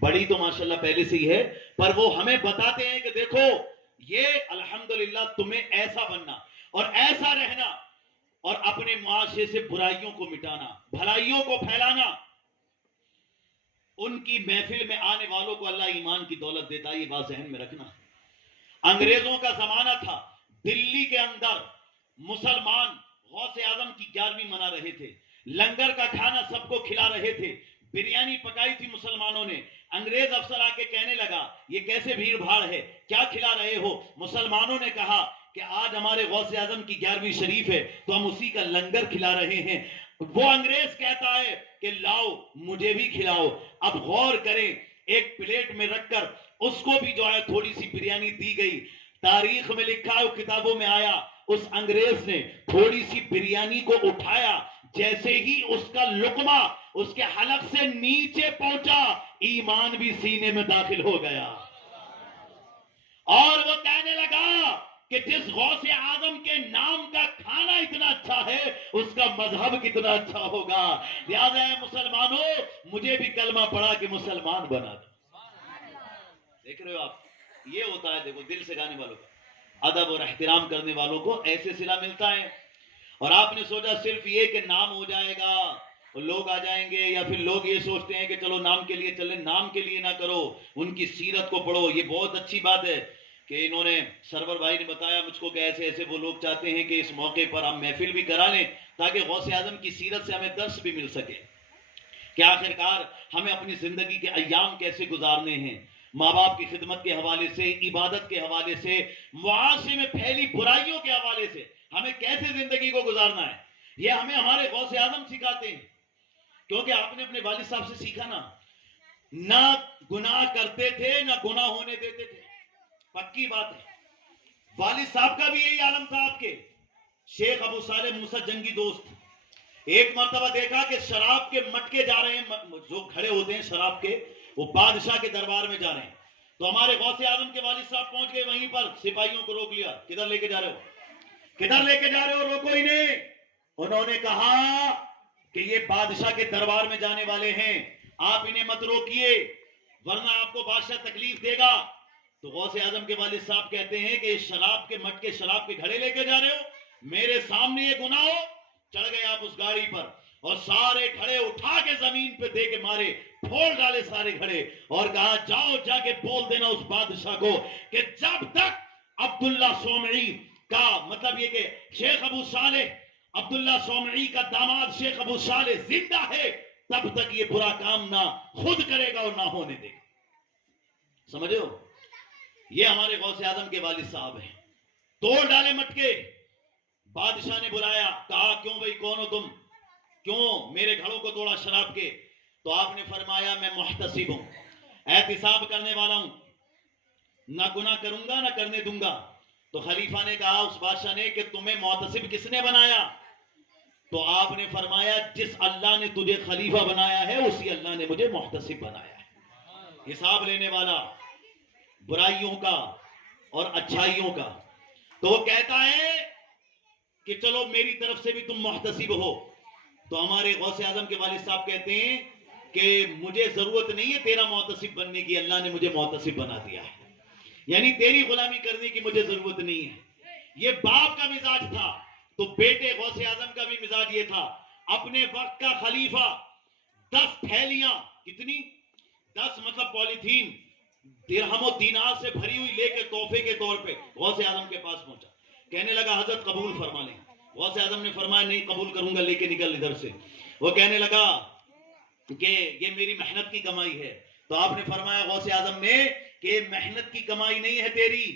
بڑی تو ماشاءاللہ پہلے سے ہی ہے، پر وہ ہمیں بتاتے ہیں کہ دیکھو یہ الحمدللہ تمہیں ایسا بننا اور ایسا رہنا اور اپنے معاشرے سے برائیوں کو مٹانا، بھلائیوں کو پھیلانا. ان کی محفل میں آنے والوں کو اللہ ایمان کی دولت دیتا ہے، یہ بات ذہن میں رکھنا. انگریزوں کا زمانہ تھا، دلی کے اندر مسلمان غوث اعظم کی 11ویں منا رہے تھے، لنگر کا کھانا سب کو کھلا رہے تھے، بریانی پکائی تھی مسلمانوں نے. انگریز افسر آ کے کہنے لگا یہ کیسے بھیڑ بھاڑ ہے، کیا کھلا رہے ہو؟ مسلمانوں نے کہا کہ آج ہمارے غوث اعظم کی 11ویں شریف ہے تو ہم اسی کا لنگر کھلا رہے ہیں. وہ انگریز کہتا ہے کہ لاؤ مجھے بھی کھلاؤ. اب غور کریں، ایک پلیٹ میں رکھ کر اس کو بھی جو ہے تھوڑی سی بریانی دی گئی. تاریخ میں لکھا ہے، کتابوں میں آیا، اس انگریز نے تھوڑی سی بریانی کو اٹھایا، جیسے ہی اس کا لقمہ اس کے حلق سے نیچے پہنچا ایمان بھی سینے میں داخل ہو گیا. اور وہ کہنے لگا کہ جس غوث اعظم کے نام کا کھانا اتنا اچھا ہے اس کا مذہب کتنا اچھا ہوگا. لہذا ہے مسلمانوں، مجھے بھی کلمہ پڑھا کہ مسلمان بنا دو. دیکھ رہے ہو آپ، یہ ہوتا ہے دیکھو دل سے گانے والوں کا، ادب اور احترام کرنے والوں کو ایسے صلہ ملتا ہے. اور آپ نے سوچا صرف یہ کہ نام ہو جائے گا اور لوگ آ جائیں گے، یا پھر لوگ یہ سوچتے ہیں کہ چلو نام کے لیے چلیں. نام کے لیے نہ کرو، ان کی سیرت کو پڑھو. یہ بہت اچھی بات ہے کہ انہوں نے، سرور بھائی نے بتایا مجھ کو کہ ایسے ایسے وہ لوگ چاہتے ہیں کہ اس موقع پر ہم محفل بھی کرا لیں تاکہ غوث اعظم کی سیرت سے ہمیں درس بھی مل سکے کہ آخرکار ہمیں اپنی زندگی کے ایام کیسے گزارنے ہیں. ماں باپ کی خدمت کے حوالے سے، عبادت کے حوالے سے، معاشرے میں پھیلی برائیوں کے حوالے سے ہمیں کیسے زندگی کو گزارنا ہے، یہ ہمیں ہمارے غوث اعظم سکھاتے ہیں. کیونکہ آپ نے اپنے والد صاحب سے سیکھا نا، نہ گناہ کرتے تھے نہ گناہ ہونے دیتے تھے. پکی بات ہے. والد صاحب کا بھی یہی عالم تھا. آپ کے شیخ ابو صالح موسیٰ جنگی دوست، ایک مرتبہ دیکھا کہ شراب کے مٹکے جا رہے ہیں، جو کھڑے ہوتے ہیں شراب کے، وہ بادشاہ کے دربار میں جا رہے ہیں. تو ہمارے غوث اعظم کے والد صاحب پہنچ گئے وہیں پر، سپاہیوں کو روک لیا. کدھر لے کے جا رہے ہو، کدھر لے کے جا رہے ہو، روکو انہیں. انہوں نے کہا کہ یہ بادشاہ کے دربار میں جانے والے ہیں، آپ انہیں مت روکیے ورنہ آپ کو بادشاہ تکلیف دے گا. تو غوث اعظم کے والد صاحب کہتے ہیں کہ شراب کے مٹکے، شراب کے گھڑے لے کے جا رہے ہو، میرے سامنے یہ گناہ ہو. چڑھ گئے آپ اس گاڑی پر اور سارے گھڑے اٹھا کے زمین پہ دے کے مارے، پھوڑ ڈالے سارے گھڑے، اور کہا جاؤ جا کے بول دینا اس بادشاہ کو کہ جب تک عبداللہ صومعی کا، مطلب یہ کہ شیخ ابو صالح، عبداللہ صومعی کا داماد شیخ ابو صالح زندہ ہے، تب تک یہ برا کام نہ خود کرے گا اور نہ ہونے دے گا. سمجھے ہو؟ یہ ہمارے غوث اعظم کے والد صاحب ہیں. توڑ ڈالے مٹکے. بادشاہ نے بلایا، کہا کیوں بھائی، کون ہو تم، کیوں میرے گھڑوں کو توڑا شراب کے؟ تو آپ نے فرمایا میں محتسب ہوں، احتساب کرنے والا ہوں، نہ گناہ کروں گا نہ کرنے دوں گا. تو خلیفہ نے کہا اس بادشاہ نے کہ تمہیں محتسب کس نے بنایا؟ تو آپ نے فرمایا جس اللہ نے تجھے خلیفہ بنایا ہے اسی اللہ نے مجھے محتسب بنایا ہے، حساب لینے والا برائیوں کا اور اچھائیوں کا. تو وہ کہتا ہے کہ چلو میری طرف سے بھی تم محتسب ہو. تو ہمارے غوث اعظم کے والد صاحب کہتے ہیں کہ مجھے ضرورت نہیں ہے تیرا محتسب بننے کی، اللہ نے مجھے محتسب بنا دیا ہے، یعنی تیری غلامی کرنے کی مجھے ضرورت نہیں ہے. یہ باپ کا مزاج تھا. تو بیٹے غوث اعظم کا بھی مزاج یہ تھا. اپنے وقت کا خلیفہ 10 تھیلیاں، کتنی، 10 مطلب پولیتھین درہم و دینار سے بھری ہوئی لے کے تحفے کے طور پہ غوث اعظم کے پاس پہنچا. کہنے لگا حضرت قبول فرما لیں. غوث اعظم نے فرمایا نہیں قبول کروں گا، لے کے نکل ادھر سے. وہ کہنے لگا کہ یہ میری محنت کی کمائی ہے. تو آپ نے فرمایا غوث اعظم نے کہ محنت کی کمائی نہیں ہے تیری،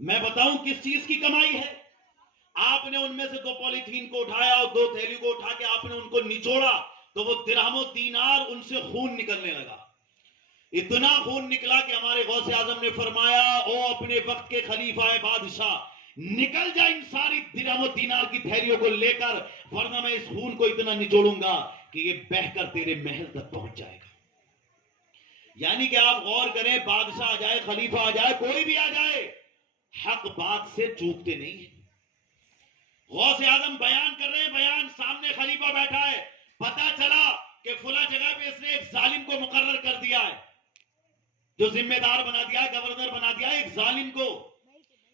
میں بتاؤں کس چیز کی کمائی ہے. آپ نے ان میں سے 2 پولیتھین کو اٹھایا اور 2 تھیلی کو اٹھا کے آپ نے ان کو نچوڑا تو وہ درہم و دینار ان سے خون نکلنے لگا. اتنا خون نکلا کہ ہمارے غوث اعظم نے فرمایا او اپنے وقت کے خلیفہ بادشاہ، نکل جا ان ساری درہم و دینار کی تھیلیوں کو لے کر، ورنہ میں اس خون کو اتنا نچوڑوں گا کہ یہ بہہ کر تیرے محل تک پہنچ جائے گا. یعنی کہ آپ غور کریں، بادشاہ آ جائے، خلیفہ آ جائے، کوئی بھی آ جائے، حق بات سے چوکتے نہیں ہیں. غوث اعظم بیان کر رہے ہیں، بیان سامنے خلیفہ بیٹھا ہے، پتا چلا کہ فلاں جگہ پہ اس نے ایک ظالم کو مقرر کر دیا، دیا ہے, جو ذمہ دار بنا دیا ہے, گورنر بنا دیا ہے ایک ظالم کو.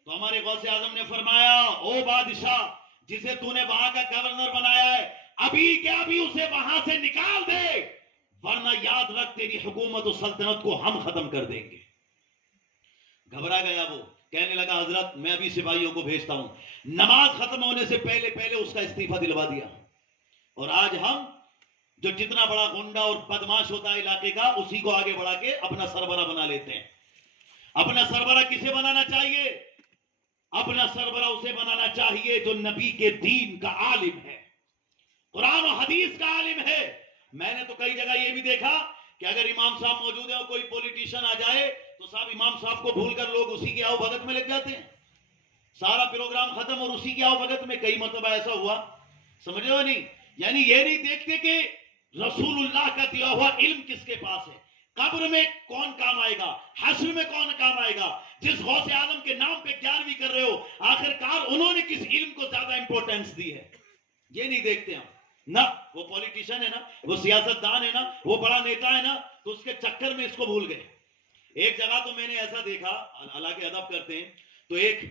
تو ہمارے غوث اعظم نے فرمایا, او بادشاہ جسے تو نے وہاں کا گورنر بنایا ہے, ابھی کے ابھی اسے وہاں سے نکال دے, ورنہ یاد رکھ تیری حکومت و سلطنت کو ہم ختم کر دیں گے. گھبرا گیا وہ, کہنے لگا حضرت میں ابھی سپاہیوں کو بھیجتا ہوں. نماز ختم ہونے سے پہلے پہلے اس کا استعفیٰ دلوا دیا. اور آج ہم جو جتنا بڑا گنڈا اور بدماش ہوتا ہے علاقے کا, اسی کو آگے بڑھا کے اپنا سربراہ بنا لیتے ہیں. اپنا سربراہ کسے بنانا چاہیے؟ اپنا سربراہ اسے بنانا چاہیے جو نبی کے دین کا عالم ہے, قرآن و حدیث کا عالم ہے. میں نے تو کئی جگہ یہ بھی دیکھا کہ اگر امام صاحب موجود ہے اور کوئی پولیٹیشن آ جائے تو صاحب امام صاحب کو بھول کر لوگ اسی کی آؤ بھگت میں لگ جاتے ہیں. سارا پروگرام ختم اور اسی کی آؤ بھگت میں. کئی مرتبہ ایسا ہوا, سمجھے ہو نہیں, یعنی یہ نہیں دیکھتے کہ رسول اللہ کا دیا ہوا علم کس کے پاس ہے, قبر میں کون کام آئے گا, حشر میں کون کام آئے گا. جس غوث اعظم کے نام پہ 11ویں کر رہے ہو, آخرکار انہوں نے کس علم کو زیادہ امپورٹنس دی ہے, یہ نہیں دیکھتے ہم. نہ وہ پولیٹیشین ہے نا, وہ سیاست دان ہے نا, وہ بڑا نیتا ہے نا, تو اس کے چکر میں اس کو بھول گئے. ایک جگہ تو میں نے ایسا دیکھا, اللہ کے ادب کرتے ہیں, تو ایک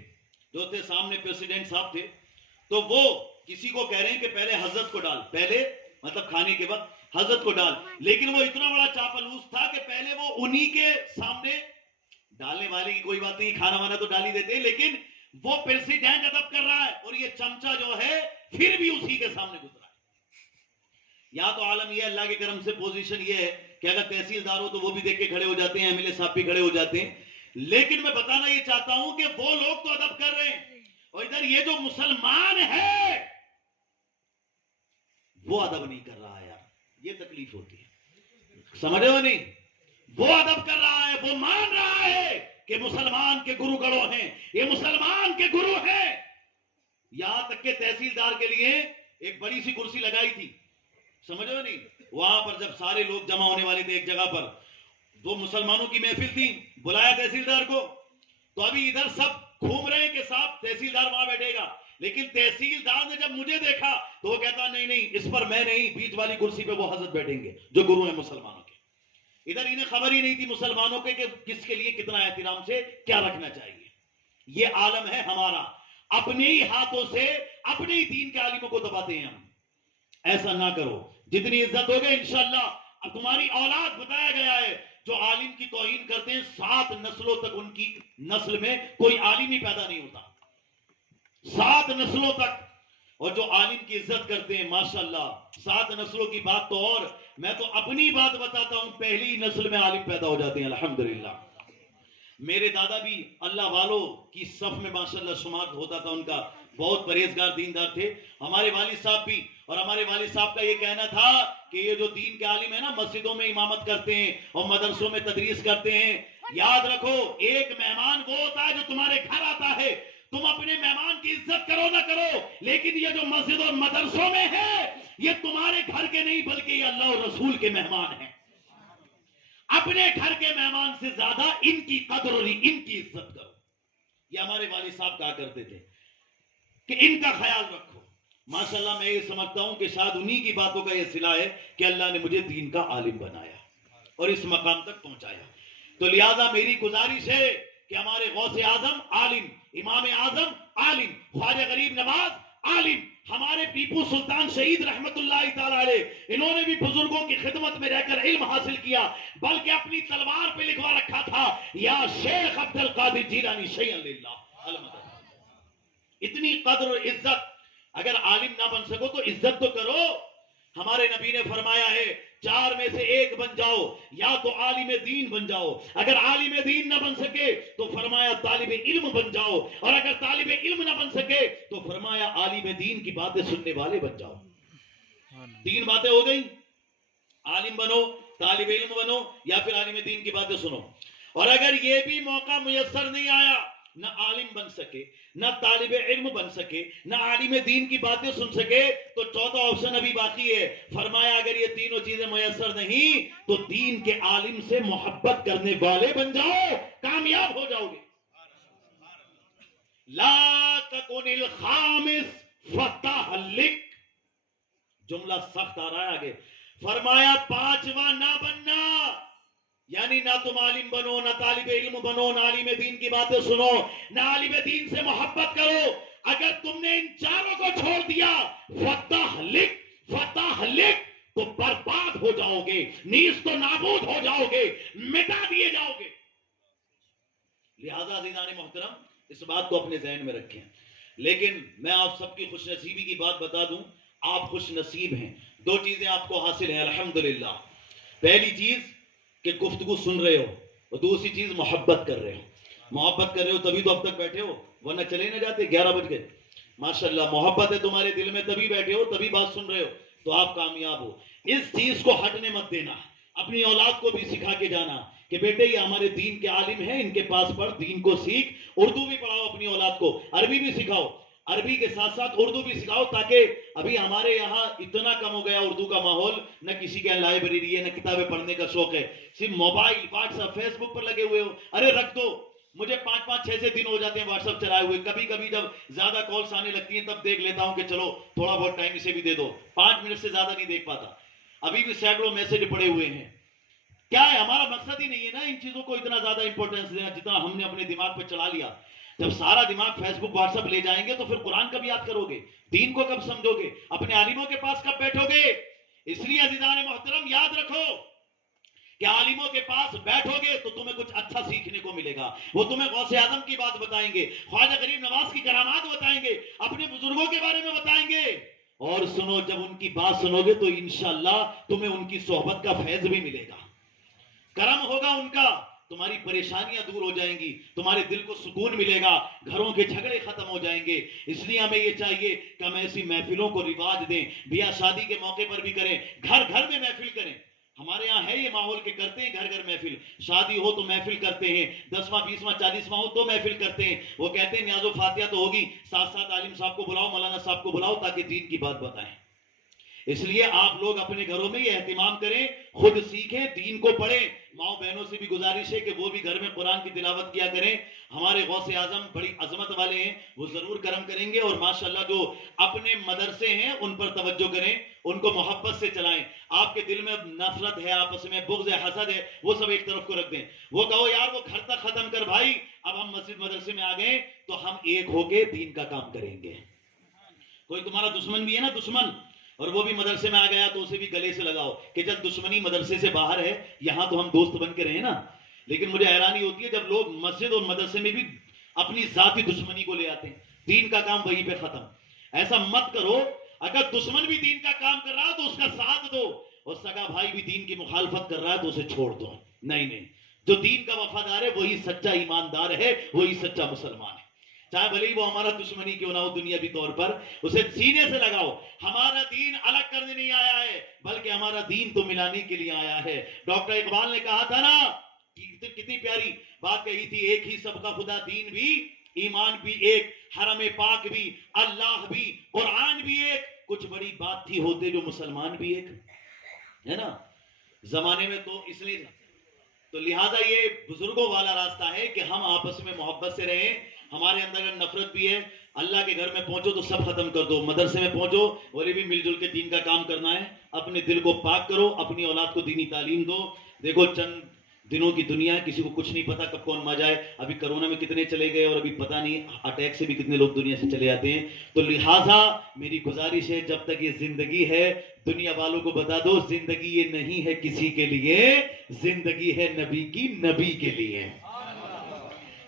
جو تھے سامنے پریسیڈنٹ صاحب تھے, تو وہ کسی کو کہہ رہے ہیں کہ پہلے حضرت کو ڈال, پہلے مطلب کھانے کے وقت حضرت کو ڈال, لیکن وہ اتنا بڑا چاپلوس تھا کہ پہلے وہ انہی کے سامنے, ڈالنے والے کی کوئی بات نہیں, کھانا وانا تو ڈال ہی دیتے, لیکن وہ پریسیڈنٹ ادب کر رہا ہے اور یہ چمچا جو ہے پھر بھی اسی کے سامنے گزرا ہے. یا تو عالم یہ اللہ کے کرم سے پوزیشن یہ ہے کہ اگر تحصیلدار ہو تو وہ بھی دیکھ کے کھڑے ہو جاتے ہیں, ایم ایل اے صاحب بھی کھڑے ہو جاتے ہیں, لیکن میں بتانا یہ چاہتا ہوں کہ وہ لوگ تو ادب کر رہے ہیں, اور ادھر یہ جو مسلمان ہے وہ ادب نہیں کر رہا ہے. یار یہ تکلیف ہوتی ہے, سمجھے ہو نہیں, وہ ادب کر رہا ہے, وہ مان رہا ہے کہ مسلمان کے گرو گڑو ہیں, یہ مسلمان کے گرو ہیں. یہاں تک کہ تحصیلدار کے لیے ایک بڑی سی کرسی لگائی تھی, سمجھو نہیں, وہاں پر جب سارے لوگ جمع ہونے والے تھے ایک جگہ پر, وہ مسلمانوں کی محفل تھی, بلایا تحصیلدار کو, تو ابھی ادھر سب گھوم رہے ہیں کہ صاحب تحصیلدار وہاں بیٹھے گا, لیکن تحصیلدار نے جب مجھے دیکھا تو وہ کہتا نہیں نہیں اس پر میں نہیں, بیچ والی کرسی پہ وہ حضرت بیٹھیں گے جو گرو ہیں مسلمانوں کے. ادھر انہیں خبر ہی نہیں تھی مسلمانوں کے کہ کس کے لیے کتنا احترام سے کیا رکھنا چاہیے. یہ عالم ہے ہمارا, اپنے ہی ہاتھوں سے اپنے ہی دین کے عالموں کو دباتے ہیں ہم. ایسا نہ کرو, جتنی عزت ہوگی انشاءاللہ. اب تمہاری اولاد بتایا گیا ہے جو عالم کی توہین کرتے ہیں 7 نسلوں تک ان کی نسل میں کوئی عالم ہی پیدا نہیں ہوتا, 7 نسلوں تک. اور جو عالم کی عزت کرتے ہیں ماشاءاللہ 7 نسلوں کی بات تو, اور میں تو اپنی بات بتاتا ہوں, پہلی نسل میں عالم پیدا ہو جاتے ہیں الحمدللہ. میرے دادا بھی اللہ والوں کی صف میں ماشاءاللہ شمار ہوتا تھا, ان کا بہت پرہیزگار دیندار تھے. ہمارے والد صاحب بھی, اور ہمارے والد صاحب کا یہ کہنا تھا کہ یہ جو دین کے عالم ہے نا, مسجدوں میں امامت کرتے ہیں اور مدرسوں میں تدریس کرتے ہیں, یاد رکھو ایک مہمان وہ ہوتا ہے جو تمہارے گھر آتا ہے. تم اپنے مہمان کی عزت کرو نہ کرو, لیکن یہ جو مسجد اور مدرسوں میں ہے یہ تمہارے گھر کے نہیں بلکہ یہ اللہ اور رسول کے مہمان ہیں. اپنے گھر کے مہمان سے زیادہ ان کی قدر اور ان کی عزت کرو. یہ ہمارے والد صاحب کہا کرتے تھے کہ ان کا خیال رکھو. ماشاءاللہ میں یہ سمجھتا ہوں کہ شاید انہی کی باتوں کا یہ صلہ ہے کہ اللہ نے مجھے دین کا عالم بنایا اور اس مقام تک پہنچایا. تو لہذا میری گزارش ہے کہ ہمارے غوث اعظم عالم, امام اعظم عالم, خواجہ غریب نواز عالم, ہمارے ٹیپو سلطان شہید رحمت اللہ تعالی علیہ, انہوں نے بھی بزرگوں کی خدمت میں رہ کر علم حاصل کیا, بلکہ اپنی تلوار پہ لکھوا رکھا تھا یا شیخ عبد القادر جیلانی شیئا للہ المدد. اتنی قدر اور عزت. اگر عالم نہ بن سکو تو عزت تو کرو. ہمارے نبی نے فرمایا ہے 4 میں سے ایک بن جاؤ, یا تو عالم دین بن جاؤ, اگر عالم دین نہ بن سکے تو فرمایا طالب علم بن جاؤ, اور اگر طالب علم نہ بن سکے تو فرمایا عالم دین کی باتیں سننے والے بن جاؤ. 3 باتیں ہو گئی, عالم بنو, طالب علم بنو, یا پھر عالم دین کی باتیں سنو. اور اگر یہ بھی موقع میسر نہیں آیا, نہ عالم بن سکے, نہ طالب علم بن سکے, نہ عالم دین کی باتیں سن سکے, تو چوتھا آپشن ابھی باقی ہے. فرمایا اگر یہ تینوں چیزیں میسر نہیں تو دین کے عالم سے محبت کرنے والے بن جاؤ, کامیاب ہو جاؤ گے. لا تکن الخامس فتہلک. جملہ سخت آ رہا ہے آگے. فرمایا 5واں نہ بننا, یعنی نہ تم عالم بنو، نہ طالب علم بنو، نہ عالم دین کی باتیں سنو، نہ عالم دین سے محبت کرو. اگر تم نے ان چاروں کو چھوڑ دیا، فتح لکھ تو برباد ہو جاؤ گے، نیز تو نابود ہو جاؤ گے، مٹا دیے جاؤ گے. لہذا عزیزان محترم اس بات کو اپنے ذہن میں رکھیں. لیکن میں آپ سب کی خوش نصیبی کی بات بتا دوں، آپ خوش نصیب ہیں. دو چیزیں آپ کو حاصل ہیں الحمدللہ. پہلی چیز کہ گفتگو سن رہے ہو، اور دوسری چیز محبت کر رہے ہو. محبت کر رہے ہو تبھی تو اب تک بیٹھے ہو، ورنہ چلے نہ جاتے. 11 بج گئے. ماشاءاللہ محبت ہے تمہارے دل میں، تبھی بیٹھے ہو، تبھی بات سن رہے ہو، تو آپ کامیاب ہو. اس چیز کو ہٹنے مت دینا. اپنی اولاد کو بھی سکھا کے جانا کہ بیٹے یہ ہمارے دین کے عالم ہیں، ان کے پاس پڑھ، دین کو سیکھ. اردو بھی پڑھاؤ اپنی اولاد کو، عربی بھی سکھاؤ، عربی کے ساتھ ساتھ اردو بھی سکھاؤ. تاکہ ابھی ہمارے یہاں اتنا کم ہو گیا اردو کا ماحول، نہ کسی کے لائبریری ہے، نہ کتابیں پڑھنے کا شوق ہے، صرف موبائل، واٹس ایپ، فیس بک پر لگے ہوئے ہو. ارے رکھ دو. مجھے 5-6 دن ہو جاتے ہیں واٹس ایپ چلائے ہوئے. کبھی کبھی جب زیادہ کالز آنے لگتی ہیں تب دیکھ لیتا ہوں کہ چلو تھوڑا بہت ٹائم اسے بھی دے دو. 5 منٹ سے زیادہ نہیں دیکھ پاتا. ابھی بھی سینکڑوں میسج پڑے ہوئے ہیں. کیا ہے ہمارا مقصد ہی نہیں ہے نا ان چیزوں کو اتنا زیادہ امپورٹنس دینا جتنا ہم نے اپنے دماغ پہ چلا لیا. جب سارا دماغ فیس بک واٹس ایپ لے جائیں گے تو پھر قرآن کب یاد کرو گے، دین کو کب سمجھو گے، اپنے عالموں کے پاس کب بیٹھو گے. اس لیے عزیزان محترم یاد رکھو کہ عالموں کے پاس بیٹھو گے تو تمہیں کچھ اچھا سیکھنے کو ملے گا. وہ تمہیں غوث اعظم کی بات بتائیں گے، خواجہ غریب نواز کی کرامات بتائیں گے، اپنے بزرگوں کے بارے میں بتائیں گے. اور سنو، جب ان کی بات سنو گے تو انشاءاللہ تمہیں ان کی صحبت کا فیض بھی ملے گا، کرم ہوگا ان کا، تمہاری پریشانیاں دور ہو جائیں گی، تمہارے دل کو سکون ملے گا، گھروں کے جھگڑے ختم ہو جائیں گے. اس لیے ہمیں یہ چاہیے کہ ہم ایسی محفلوں کو رواج دیں، بیاہ شادی کے موقع پر بھی کریں، گھر گھر میں محفل کریں. ہمارے یہاں ہے یہ ماحول کہ کرتے ہیں گھر گھر محفل، شادی ہو تو محفل کرتے ہیں، 10واں 20واں 40واں ہو تو محفل کرتے ہیں. وہ کہتے ہیں نیاز و فاتحہ تو ہوگی، ساتھ ساتھ عالم صاحب کو بلاؤ، مولانا صاحب کو بلاؤ تاکہ دین کی بات بتائیں. اس لیے آپ لوگ اپنے گھروں میں یہ اہتمام کریں، خود سیکھیں، دین کو پڑھیں. ماؤں بہنوں سے بھی گزارش ہے کہ وہ بھی گھر میں قرآن کی تلاوت کیا کریں. ہمارے غوث اعظم بڑی عظمت والے ہیں، وہ ضرور کرم کریں گے. اور ماشاءاللہ جو اپنے مدرسے ہیں ان پر توجہ کریں، ان کو محبت سے چلائیں. آپ کے دل میں نفرت ہے، آپس میں بغض ہے، حسد ہے، وہ سب ایک طرف کو رکھ دیں. وہ کہو یار وہ گھر تک ختم کر بھائی، اب ہم مسجد مدرسے میں آ گئے تو ہم ایک ہو کے دین کا کام کریں گے. کوئی تمہارا دشمن بھی ہے نا، دشمن، اور وہ بھی مدرسے میں آ گیا تو اسے بھی گلے سے لگاؤ کہ جب دشمنی مدرسے سے باہر ہے، یہاں تو ہم دوست بن کے رہے نا. لیکن مجھے حیرانی ہوتی ہے جب لوگ مسجد اور مدرسے میں بھی اپنی ذاتی دشمنی کو لے آتے ہیں، دین کا کام وہیں پہ ختم. ایسا مت کرو. اگر دشمن بھی دین کا کام کر رہا ہے تو اس کا ساتھ دو، اور سگا بھائی بھی دین کی مخالفت کر رہا ہے تو اسے چھوڑ دو. نہیں، جو دین کا وفادار ہے وہی سچا ایماندار ہے، وہی سچا مسلمان ہے. چاہے بھلے ہی وہ ہمارا دشمنی کیوں نہ ہو دنیاوی طور پر، اسے سینے سے لگاؤ. ہمارا دین الگ کرنے نہیں آیا ہے بلکہ ہمارا دین تو ملانے کے لیے آیا ہے. ڈاکٹر اقبال نے کہا تھا نا، کتنی پیاری بات کہی تھی، ایک ہی سب کا خدا، دین بھی، ایمان بھی ایک، حرم پاک بھی، اللہ بھی، قرآن بھی ایک. کچھ بڑی بات تھی، ہوتے جو مسلمان بھی ایک ہے نا زمانے میں. تو اس لیے تو لہٰذا یہ بزرگوں والا راستہ ہے کہ ہم آپس میں محبت سے رہیں. ہمارے اندر اگر نفرت بھی ہے، اللہ کے گھر میں پہنچو تو سب ختم کر دو، مدرسے میں پہنچو اور یہ بھی مل جل کے دین کا کام کرنا ہے. اپنے دل کو پاک کرو، اپنی اولاد کو دینی تعلیم دو. دیکھو چند دنوں کی دنیا ہے، کسی کو کچھ نہیں پتا کب کون مر جائے. ابھی کرونا میں کتنے چلے گئے اور ابھی پتا نہیں اٹیک سے بھی کتنے لوگ دنیا سے چلے جاتے ہیں. تو لہٰذا میری گزارش ہے جب تک یہ زندگی ہے دنیا والوں کو بتا دو، زندگی یہ نہیں ہے کسی کے لیے، زندگی ہے نبی کی، نبی کے لیے.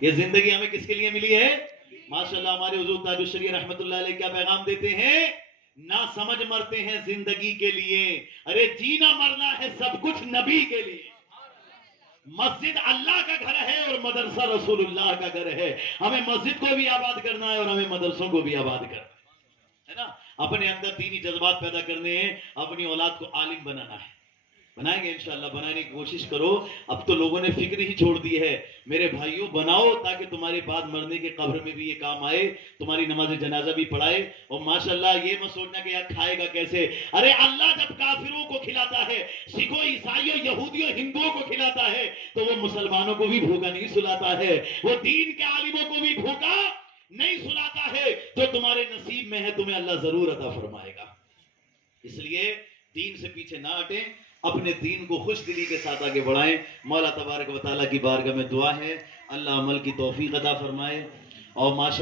یہ زندگی ہمیں کس کے لیے ملی ہے؟ ماشاءاللہ ہمارے حضور تاج الشریعہ رحمت اللہ علیہ کیا پیغام دیتے ہیں؟ نہ سمجھ مرتے ہیں زندگی کے لیے، ارے جینا مرنا ہے سب کچھ نبی کے لیے. مسجد اللہ کا گھر ہے اور مدرسہ رسول اللہ کا گھر ہے. ہمیں مسجد کو بھی آباد کرنا ہے اور ہمیں مدرسوں کو بھی آباد کرنا ہے نا. اپنے اندر دینی جذبات پیدا کرنے ہیں، اپنی اولاد کو عالم بنانا ہے. بنائیں گے انشاءاللہ، بنانے کی کوشش کرو. اب تو لوگوں نے فکر ہی چھوڑ دی ہے. میرے بھائیوں بناؤ تاکہ تمہارے بعد مرنے کے قبر میں بھی یہ کام آئے، تمہاری نماز جنازہ بھی پڑھائے. اور ماشاءاللہ یہ مت سوچنا کہ یار کھائے گا کیسے. ارے اللہ جب کافروں کو کھلاتا ہے، سکھوں عیسائیوں یہودیوں ہندوؤں کو کھلاتا ہے تو وہ مسلمانوں کو بھی بھوکا نہیں سلاتا ہے، وہ دین کے عالموں کو بھی بھوکا نہیں سلاتا ہے. جو تمہارے نصیب میں ہے تمہیں اللہ ضرور عطا فرمائے گا. اس لیے دین سے پیچھے نہ ہٹیں. اپنے دین کو خوش دلی کے ساتھ آگے بڑھائیں. مولا تبارک و تعالیٰ کی بارگاہ میں دعا ہے اللہ عمل کی توفیق عطا فرمائے. اور ماشاء